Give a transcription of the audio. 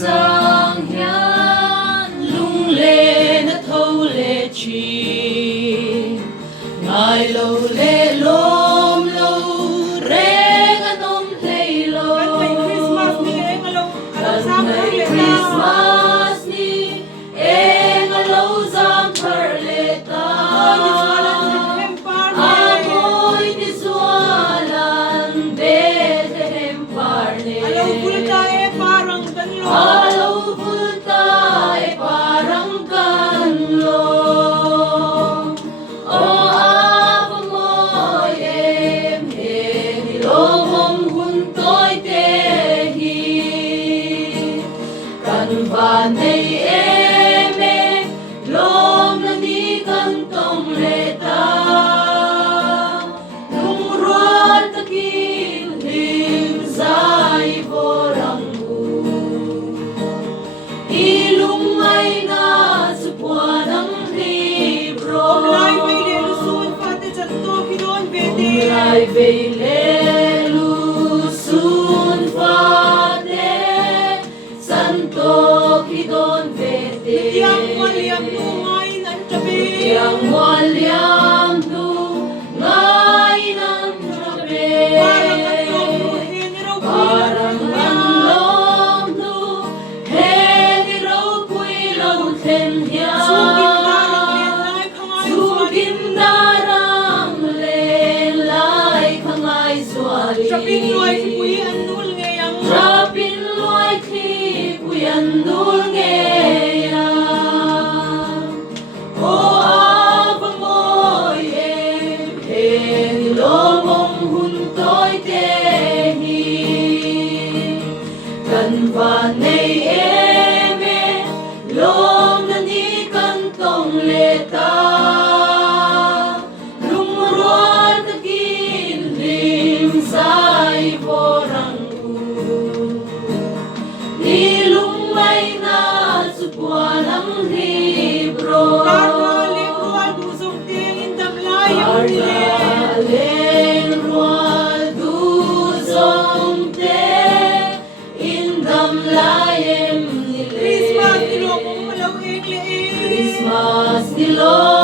sang hian lung le na thâu le chi ngai lo le lom lo reng anom lei lo Christmas ni eng alo zam per le ta amoy ni zualan Bethlehem parne Alaw bulta parang danlo. Alaw bulta parang kanlo O apa moy hilomong huntoy tehi Kanbanay eme lom na ni kantong leta Lungruan takil himzay boranggu Ilungay na supuan ang libro Ulay may lelusun pati sa to kidon bete. Ulay beilelusun fate Santo kidon vete Yang walyang tungay ng tabi. Yang walyang tu ngay ng gabi Parang ang lom Parang ang lom buhay. tu Heni raw kuilaw tenya Sugin parang Sugim darang lelay lelay kangay swali. kangay swali Sapin luay si Puy Anul ngayang Rapin luay ti kuyandul ngayon O apa moy lomong huntoy tehi Kanbanay eme lom na ni kantong leta Lumuruan takin limsay boranggu Nilumay na supuan ang libro Kagaling rual dusong tingin damlayang nile. Argaling rual duzong te Indam layem nile Christmas ilong malaw engli. Christmas nilong